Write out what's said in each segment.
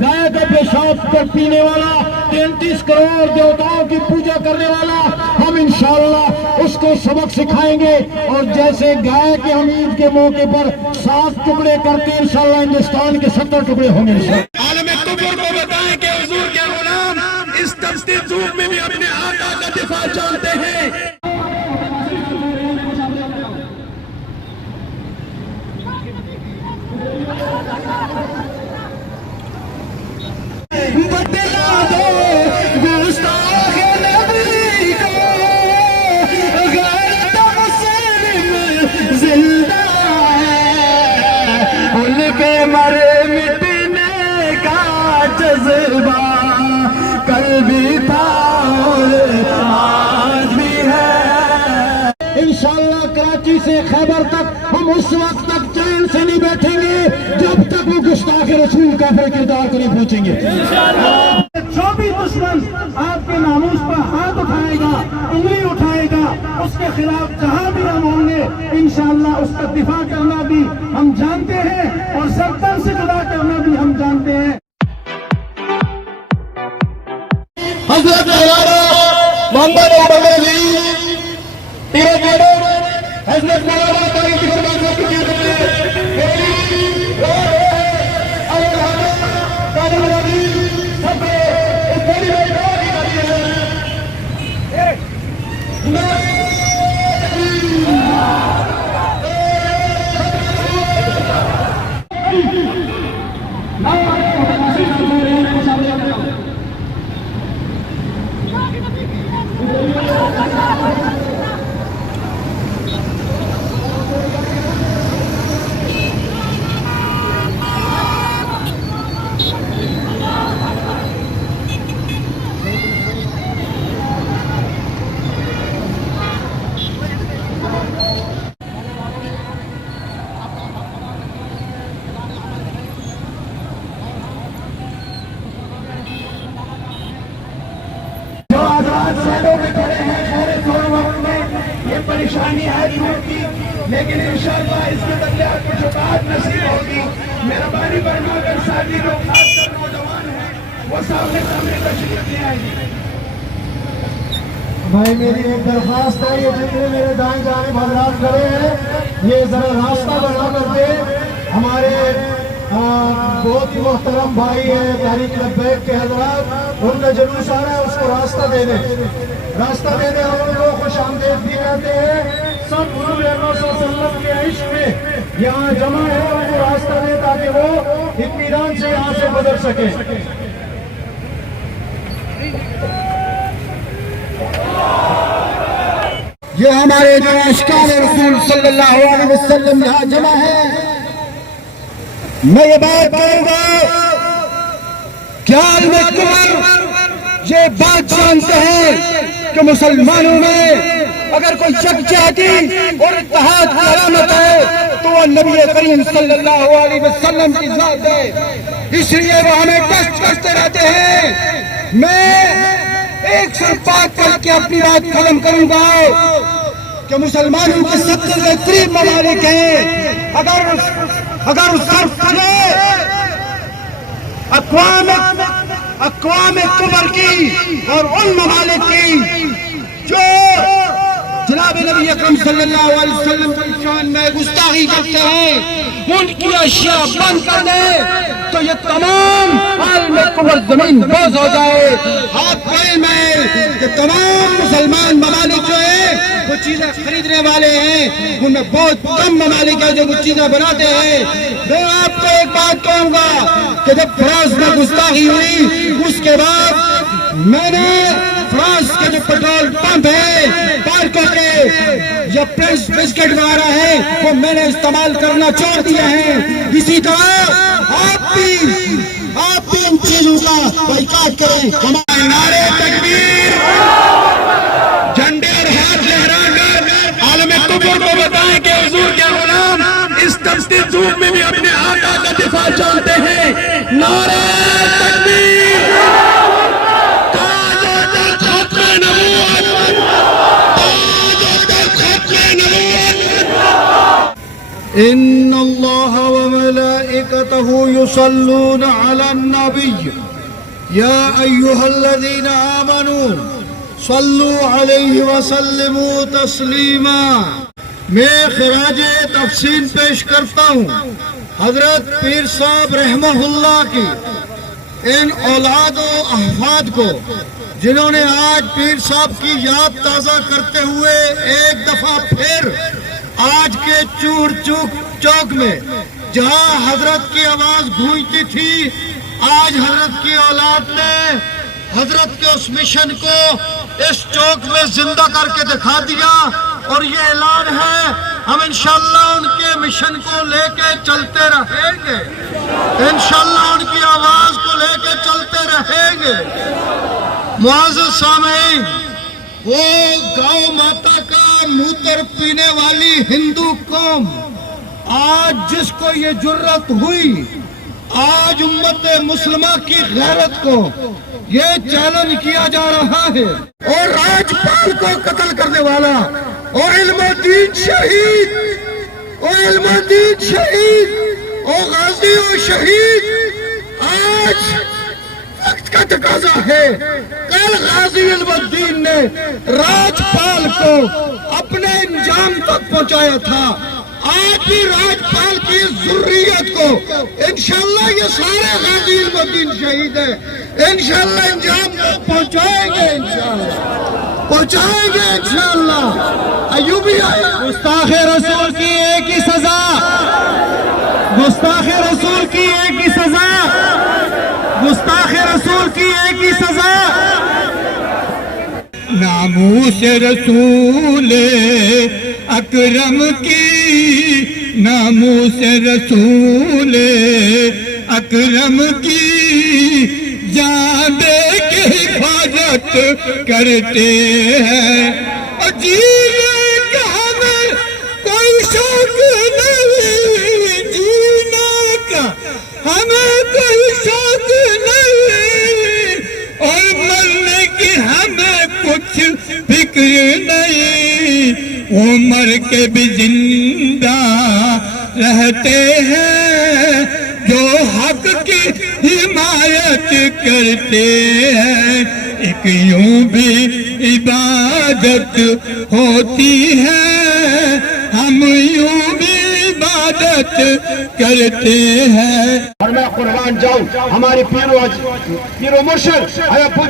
گائے کا پیشاب کر پینے والا 33 کروڑ دیوتاؤں کی پوجا کرنے والا، ہم انشاءاللہ اس کو سبق سکھائیں گے، اور جیسے گائے کے ہم عید کے موقع پر 7 ٹکڑے کرتے ہیں، انشاءاللہ ہندوستان کے 70 ٹکڑے ہوں گے۔ عالم کفر کو بتائیں کہ حضور کے غلام اس تفصیل زوب میں بھی اپنے آقا کا دفاع جانتے ہیں۔ بدلا دو گستاخ نبی کو، غیرت مسلم زندہ ہے، ان کے مرے مٹنے کا جذبہ کل بھی تھا اور آج بھی ہے۔ انشاءاللہ کراچی سے خیبر تک ہم اس وقت تک چین سے نہیں بیٹھیں گے جب تک وہ گستاخ رسول کا کردار کو نہیں پہنچیں گے۔ جو بھی دشمن آپ کے ناموس پر ہاتھ اٹھائے گا، انگلی اٹھائے گا، اس کے خلاف جہاں بھی ہم ہوں گے انشاءاللہ اس کا دفاع کرنا بھی ہم جانتے ہیں، اور سرکن سے جدا کرنا بھی ہم جانتے ہیں۔ حضرت محمد علی حضرت مولانا طارق فرمان صاحب کی یہ پریشانی ہے دور کی، لیکن انشاءاللہ اس کے بدلے آپ کو شفاعت نصیب ہوگی۔ مہربانی فرما کر ساتھی لوگ خاص کر نوجوان ہیں وہ سامنے تشریف لے آئیں گے۔ بھائی میری ایک درخواست ہے، یہ جتنے میرے دائیں جانب حضرات کھڑے ہیں یہ ذرا راستہ بنا کر دے۔ ہمارے بہت ہی محترم بھائی ہیں تحریک لبیک کے حضرات، ان کا جلوس آ رہا ہے، اس کو راستہ دے دیں، راستہ دے دیں۔ ہم ان کو خوش آمدید بھی کہتے ہیں، سب حضور اکرم صلی اللہ علیہ وسلم کے عشق میں یہاں جمع ہے، ان کو راستہ دے تاکہ وہ اطمینان سے یہاں سے گزر سکیں۔ یہ ہمارے جو اشکال رسول صلی اللہ علیہ وسلم یہاں جمع ہے، میں یہ بات کہوں گا کہ عالم کفر یہ بات جانتے ہیں کہ مسلمانوں میں اگر کوئی یکجہتی اور اتحاد کی علامت ہے تو وہ نبی کریم صلی اللہ علیہ وسلم کی ذات ہے، اس لیے وہ ہمیں ٹیسٹ کرتے رہتے ہیں۔ میں ایک صرف بات کر کے اپنی بات ختم کروں گا کہ مسلمانوں کے 70 سے قریب ممالک ہیں، اگر اس اقوام کفر کی اور ان ممالک کی جو جناب نبی اکرم صلی اللہ علیہ وسلم کی شان میں گستاخی کرتے ہیں، ان کی اشیاء بند کر دیں تو یہ تمام عالم کفر زمین بوز ہو جائے۔ آپ کو علم ہے کہ تمام مسلمان ممالک جو ہیں وہ چیزیں خریدنے والے ہیں، ان میں بہت کم ممالک ہیں جو وہ چیزیں بناتے ہیں۔ میں آپ کو ایک بات کہوں گا کہ جب فرانس میں گستاخی ہوئی اس کے بعد میں نے فرانس کے جو پیٹرول پمپ ہے پارکوں کے یا پرنس بسکٹ وغیرہ ہے وہ میں نے استعمال کرنا چھوڑ دیا ہے۔ اسی طرح آپ بھی ان چیزوں کا بائیکاٹ کریں۔ ہمارے نعرے تکبیر، جھنڈے اور ہاتھ لہرا کر عالم کفر کو بتائیں کہ حضور کے غلام اس تفصیل زوب میں بھی اپنے آقا کا دفاع جانتے ہیں۔ نعرہ تکبیر، تاج در ختم نبوت، تاج در ختم نبوت۔ ان اللہ و ملائکتہ وملائكته يصلون على النبي يا أيها الذين آمنوا صلوا عليه وسلموا تسلیما. میں خراج تفسیر پیش کرتا ہوں حضرت پیر صاحب رحمہ اللہ کی ان اولاد و احفاد کو جنہوں نے آج پیر صاحب کی یاد تازہ کرتے ہوئے ایک دفعہ پھر آج کے چور چوک میں جہاں حضرت کی آواز گونجتی تھی، آج حضرت کی اولاد نے حضرت کے اس مشن کو اس چوک میں زندہ کر کے دکھا دیا، اور یہ اعلان ہے ہم انشاءاللہ ان کے مشن کو لے کے چلتے رہیں گے، انشاءاللہ ان کی آواز کو لے کے چلتے رہیں گے. معزز سامعین، وہ گاؤں ماتا کا موتر پینے والی ہندو قوم آج جس کو یہ جرت ہوئی، آج امت مسلمہ کی غیرت کو یہ چیلنج کیا جا رہا ہے، اور راجپال کو قتل کرنے والا اور علم دین شہید، اور علم دین شہید، اور غازی و شہید آج وقت کا تقاضا ہے. کل غازی علم الدین نے راجپال کو اپنے انجام تک پہنچایا تھا، آج بھی راجپال کی ذریت کو انشاءاللہ یہ سارے غازی علم الدین شہید ہیں، انشاءاللہ انجام تک پہنچائیں گے، پہنچائیں گے انشاءاللہ. ایوبی آیا. گستاخ رسول کی ایک ہی سزا، گستاخ رسول کی ایک ہی سزا، گستاخ رسول کی ایک ہی سزا. ناموس رسول اکرم کی، ناموس رسول اکرم کی جان دے کے حفاظت کرتے ہیں. جینے کا ہمیں کوئی شوق نہیں، جینے کا ہمیں کوئی شوق نہیں، اور مرنے کی ہمیں کچھ فکر نہیں. وہ مر کے بھی زندہ رہتے ہیں جو حق کی حمایت کرتے ہیں. ایک یوں بھی عبادت ہوتی ہے، ہم یوں بھی عبادت کرتے ہیں. اور میں قربان جاؤں ہمارے پیر و مرشد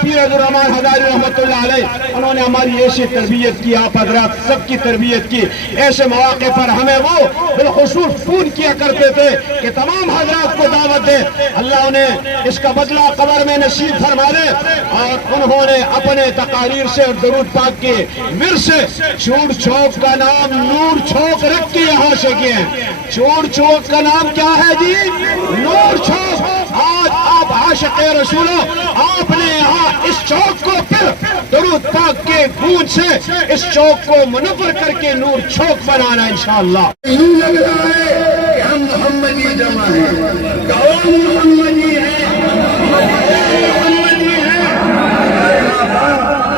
پیر عبدالرحمن ہزاری رحمۃ اللہ علیہ، انہوں نے ہماری ایسی تربیت کی، آپ حضرات سب کی تربیت کی. ایسے مواقع پر ہمیں وہ بالخصوص فون کیا کرتے تھے کہ تمام حضرات کو دعوت دے، اللہ انہیں اس کا بدلہ قبر میں نصیب فرما دے. اور انہوں نے اپنے تقاریر سے اور درود پاک کے ورث سے چور چوک کا نام نور چوک رکھ کے یہاں سے کیے ہیں. چور چوک کا نام کیا ہے جی؟ نور چوک. آج آپ عاشق رسول ہو، آپ نے یہاں اس چوک کو پھر درود پاک کے گونج سے اس چوک کو منور کر کے نور چوک بنانا انشاءاللہ. یوں لگ رہا ہے کہ ہم محمدی جمع ہیں، قوم محمدی ہے، محمدی ہے،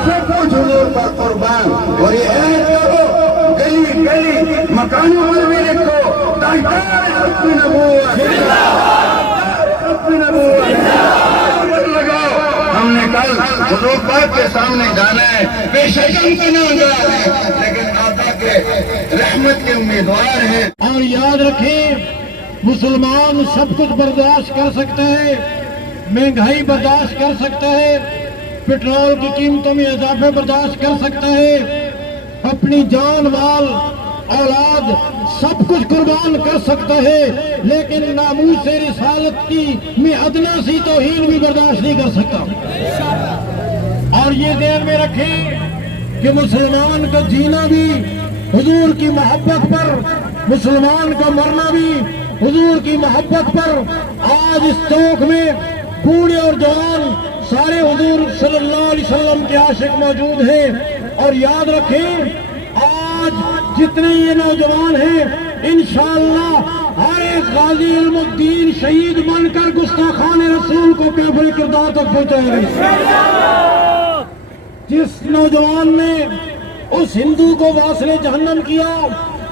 سب کچھ حضور پر قربان. اور یہ عہد کرو، گلی گلی مکانوں پر بھی لکھو، تاجدار اپنی نبوت، اپنی نبوت لگاؤ. ہم نے کل حضور پاک کے سامنے جانا ہے، بے شک ہم کا نام گا ہے، لیکن آقا کے رحمت کے امیدوار ہیں. اور یاد رکھیں مسلمان سب کچھ برداشت کر سکتا ہے، مہنگائی برداشت کر سکتا ہے، پیٹرول کی قیمتوں میں اضافے برداشت کر سکتا ہے، اپنی جان مال اولاد سب کچھ قربان کر سکتا ہے، لیکن ناموس رسالت کی میں ادنا سی توہین بھی برداشت نہیں کر سکتا. اور یہ ذہن میں رکھیں کہ مسلمان کا جینا بھی حضور کی محبت پر، مسلمان کا مرنا بھی حضور کی محبت پر. آج اس چوک میں بوڑھے اور جوان سارے حضور صلی اللہ علیہ وسلم کے عاشق موجود ہیں. اور یاد رکھیں آج جتنے یہ نوجوان ہیں انشاءاللہ ہر ایک غازی علم الدین شہید بن کر گستاخان رسول کو کیفر کردار تک پہنچائے گا. جس نوجوان نے اس ہندو کو واصل جہنم کیا،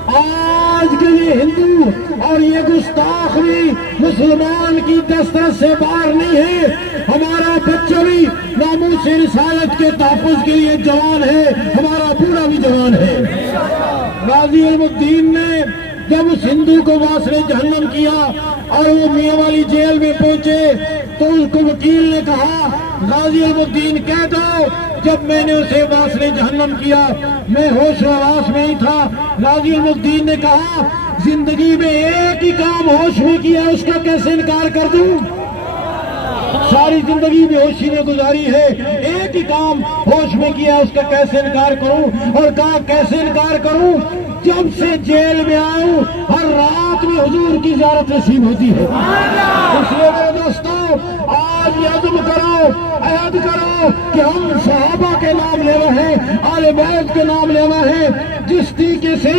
آج کے یہ ہندو اور یہ گستاخ بھی مسلمان کی دسترس سے باہر نہیں ہے. ہمارا بچہ بھی ناموس رسالت کے تحفظ کے لیے جوان ہے, ہمارا بوڑھا بھی جوان ہے. غازی علم الدین نے جب اس ہندو کو واصل جہنم کیا اور وہ میاں والی جیل میں پہنچے تو اس کو وکیل نے کہا غازی علم الدین کہہ دو جب میں نے اسے واصل جہنم کیا میں ہوش و حواس میں ہی تھا. غازی علم الدین نے کہا زندگی میں ایک ہی کام ہوش میں کیا اس کا کیسے انکار کر دوں. ساری زندگی بے ہوشی میں گزاری ہے, ایک ہی کام ہوش میں کیا اس کا کیسے انکار کروں. اور کہا کیسے انکار کروں, جب سے جیل میں آؤں ہر رات میں حضور کی زیارت نصیب ہوتی ہے. اس لیے میرے دوستوں آج یہ عزم کرو, عہد کرو کہ ہم صحابہ کے نام لینا ہے, آل بیت کے نام لینا ہے. جس طریقے سے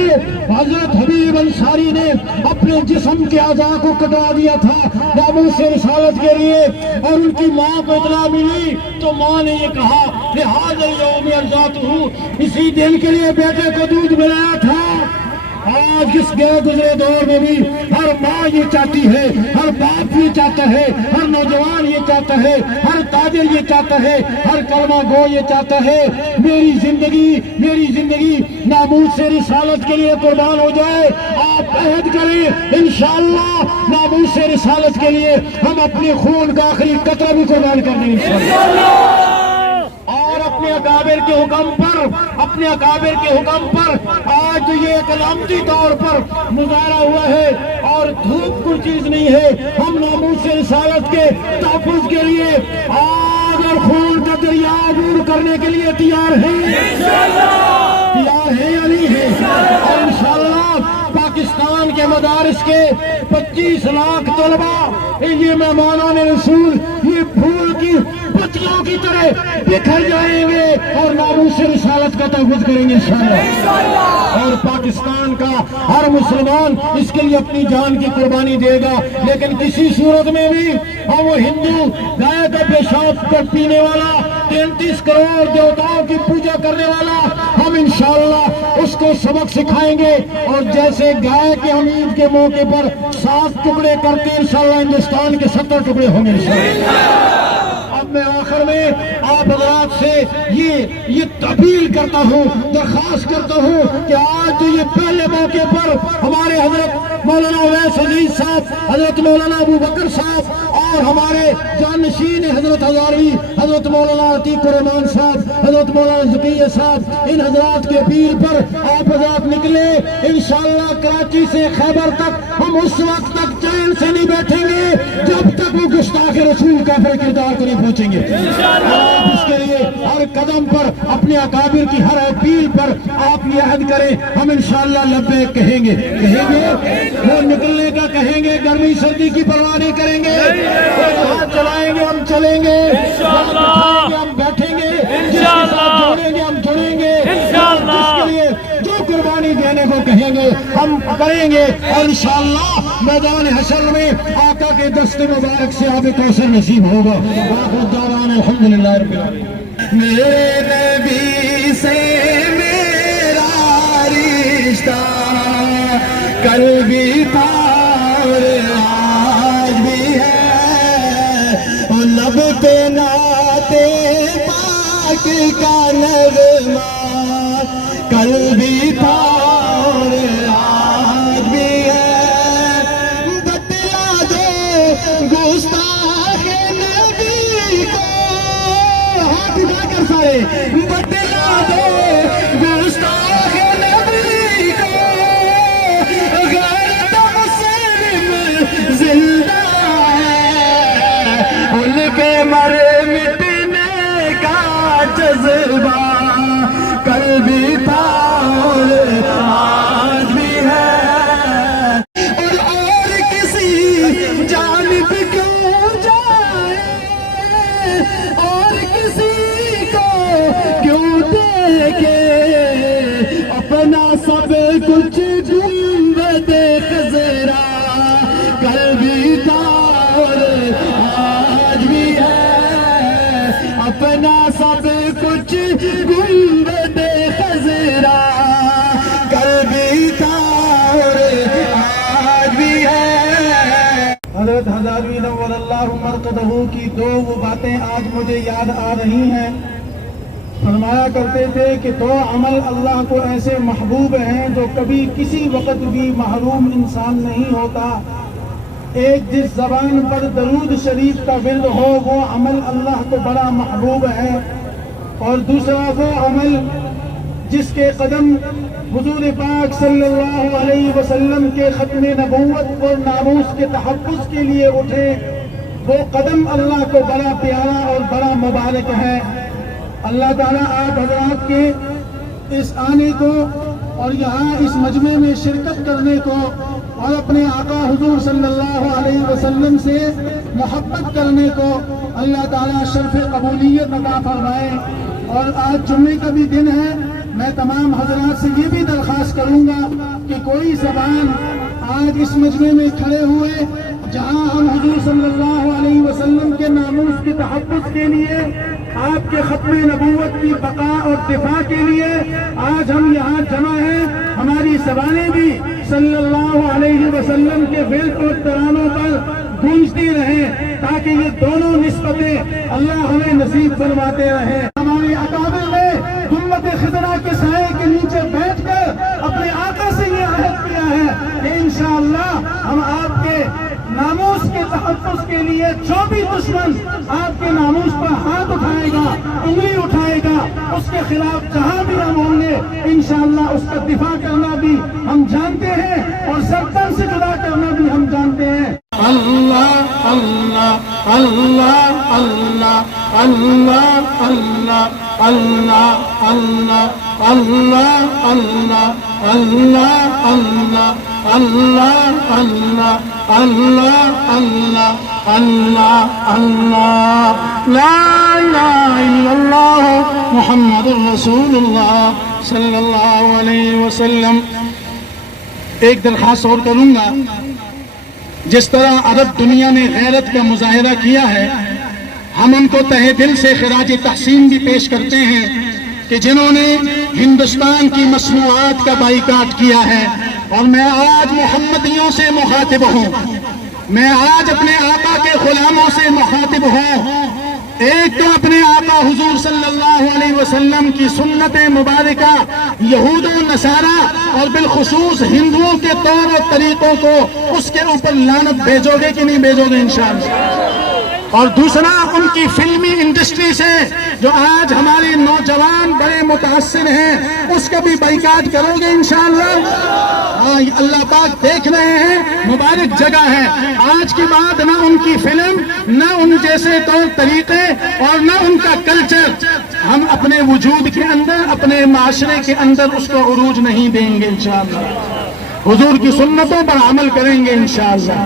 حضرت حبیب انصاری نے اپنے جسم کے اعضاء کو کٹا دیا تھا ناموس رسالت کے لیے اور ان کی ماں کو اطلاع ملی تو ماں نے یہ کہا لہذا یوم ارضاتہ, اسی دن کے لیے بیٹے کو دودھ ملایا تھا. آج اس گئے گزرے دور میں بھی ہر ماں یہ چاہتی ہے, ہر باپ یہ چاہتا ہے, ہر نوجوان یہ چاہتا ہے, ہر تاجر یہ چاہتا ہے, ہر کلمہ گو یہ چاہتا ہے میری زندگی ناموس سے رسالت کے لیے قربان ہو جائے. آپ عہد کریں انشاءاللہ ناموس سے رسالت کے لیے ہم اپنے خون کا آخری قطرہ بھی قربان کر دیں انشاءاللہ. اور اپنے اکابر کے حکم پر آج یہ ایک علامتی طور پر مظاہرہ ہوا ہے اور دھوپ کوئی چیز نہیں ہے. ہم ناموس رسالت کے تحفظ کے لیے آگ اور خون کا دریا عبور کرنے کے لیے تیار ہیں یا نہیں ہے. اور انشاءاللہ پاکستان کے مدارس کے 25 لاکھ طلبہ یہ مہمانان رسول یہ پھول کی پتیوں کی طرح بکھر جائیں گے اور ناموس رسالت کا تحفظ کریں گے انشاءاللہ. اور پاکستان کا ہر مسلمان اس کے لیے اپنی جان کی قربانی دے گا. لیکن کسی صورت میں بھی ہم وہ ہندو گائے کا پیشاب کر پینے والا 33 کروڑ دیوتاؤں کی پوجا کرنے والا ہم انشاءاللہ اس کو سبق سکھائیں گے. اور جیسے گائے کے ہم عید کے موقع پر 7 ٹکڑے کرتے ہیں انشاءاللہ ہندوستان کے 70 ٹکڑے ہوں گے انشاءاللہ. اب میں آخر میں آپ حضرات سے یہ اپیل کرتا ہوں, درخواست کرتا ہوں کہ آج یہ پہلے موقع پر ہمارے حضرت مولانا اویس عزیز صاحب, حضرت مولانا ابو بکر صاحب اور ہمارے جانشین حضرت ہزاروی حضرت مولانا عتیق الرحمان صاحب, حضرت مولانا ذکیہ صاحب, ان حضرات کے اپیل پر آپ حضرات نکلے. انشاءاللہ کراچی سے خیبر تک ہم اس وقت تک چین سے نہیں بیٹھیں گے جب تک وہ گستاخ رسول کافر کردار کو نہیں پہنچیں گے. آپ اس کے لیے ہر قدم پر اپنے اکابر کی ہر اپیل پر آپ یہ عہد کریں ہم انشاءاللہ لبیک کہیں گے وہ نکلنے کا کہیں گے, گرمی سردی کی پرواہ نہیں کریں گے, ہاتھ چلائیں گے ہم چلیں گے, ہم بیٹھیں گے, جوڑیں گے ہم جڑیں گے. اس کے لیے جو قربانی دینے کو کہیں گے ہم کریں گے اور انشاءاللہ میدان حشر میں آقا کے دست مبارک سے آب کوثر نصیب ہوگا. الحمدللہ رب العالمین. میرے نبی سے میرا رشتہ کل بھی تھا اور آج بھی ہے, اور لب پہ ناتے پاک کا نغمہ کل بھی تھا اور آج بھی ہے. بتلا دو گستاخ نبی کو, ہاتھ اٹھا کر سارے, بتلا دو گستاخ نبی کو غیرت مسلم زندہ ہے, ان کے مر مٹنے کا جذبہ کل بھی تھا اور آج بھی ہے. اور کسی جانب کیوں جائے, اور کسی کو کیوں دیکھے, اپنا سب کچھ گنبد خضرا کل بھی تھا اور آج بھی ہے, اپنا سب کچھ گنبد خضرا کل بھی تھا بغدادی نور اللہ مرقدہ کی دو وہ باتیں آج مجھے یاد آ رہی ہیں۔ فرمایا کرتے تھے کہ دو عمل اللہ کو ایسے محبوب ہیں جو کبھی کسی وقت بھی محروم انسان نہیں ہوتا۔ ایک جس زبان پر درود شریف کا ورد ہو وہ عمل اللہ کو بڑا محبوب ہے، اور دوسرا وہ عمل جس کے قدم حضور پاک صلی اللہ علیہ وسلم کے ختم نبوت اور ناموس کے تحفظ کے لیے اٹھے، وہ قدم اللہ کو بڑا پیارا اور بڑا مبارک ہے۔ اللہ تعالیٰ آپ حضرات کے اس آنے کو اور یہاں اس مجمع میں شرکت کرنے کو اور اپنے آقا حضور صلی اللہ علیہ وسلم سے محبت کرنے کو اللہ تعالیٰ شرف قبولیت عطا فرمائے۔ اور آج جمعے کا بھی دن ہے، میں تمام حضرات سے یہ بھی درخواست کروں گا کہ کوئی زبان آج اس مجمع میں کھڑے ہوئے جہاں ہم حضور صلی اللہ علیہ وسلم کے ناموس کے تحفظ کے لیے، آپ کے ختم نبوت کی بقا اور دفاع کے لیے آج ہم یہاں جمع ہیں، ہماری زبانیں بھی صلی اللہ علیہ وسلم کے ورد اور ترانوں پر گونجتی رہیں تاکہ یہ دونوں نسبتیں اللہ ہمیں نصیب فرماتے رہیں۔ ہمارے اکابر نے گنبد خضرا کے سائے کے نیچے بیٹھ کر اپنے آقا سے یہ عہد کیا ہے کہ انشاءاللہ ہم آپ کے ناموس کے تحفظ کے لیے جو بھی دشمن آپ کے ناموس پر ہاتھ اٹھائے گا، انگلی اٹھائے گا، اس کے خلاف جہاں بھی ہم ہوں گے انشاءاللہ اس کا دفاع کرنا بھی ہم جانتے ہیں اور سرتن سے جدا کرنا بھی ہم جانتے ہیں۔ اللہ اللہ اللہ اللہ اللہ اللہ اللہ اللہ اللہ اللہ اللہ اللہ اللہ اللہ اللہ اللہ اللہ اللہ لا الہ الا اللہ محمد رسول اللہ صلی اللہ علیہ وسلم۔ ایک درخواست اور کروں گا، جس طرح عرب دنیا نے غیرت کا مظاہرہ کیا ہے، ہم ان کو تہہ دل سے خراج تحسین بھی پیش کرتے ہیں کہ جنہوں نے ہندوستان کی مصنوعات کا بائیکاٹ کیا ہے۔ اور میں آج محمدیوں سے مخاطب ہوں، میں آج اپنے آقا کے غلاموں سے مخاطب ہوں۔ ایک تو اپنے آقا حضور صلی اللہ علیہ وسلم کی سنت مبارکہ یہود و نصارہ اور بالخصوص ہندوؤں کے طور و طریقوں کو اس کے اوپر لعنت بھیجو گے کہ نہیں بھیجو گے انشاءاللہ؟ اور دوسرا ان کی فلمی انڈسٹری سے جو آج ہمارے نوجوان بڑے متاثر ہیں اس کا بھی بائیکاٹ کرو گے انشاءاللہ؟ ہاں، اللہ پاک دیکھ رہے ہیں، مبارک جگہ ہے۔ آج کے بعد نہ ان کی فلم، نہ ان جیسے طور طریقے اور نہ ان کا کلچر ہم اپنے وجود کے اندر، اپنے معاشرے کے اندر اس کو عروج نہیں دیں گے انشاءاللہ۔ حضور کی سنتوں پر عمل کریں گے انشاءاللہ۔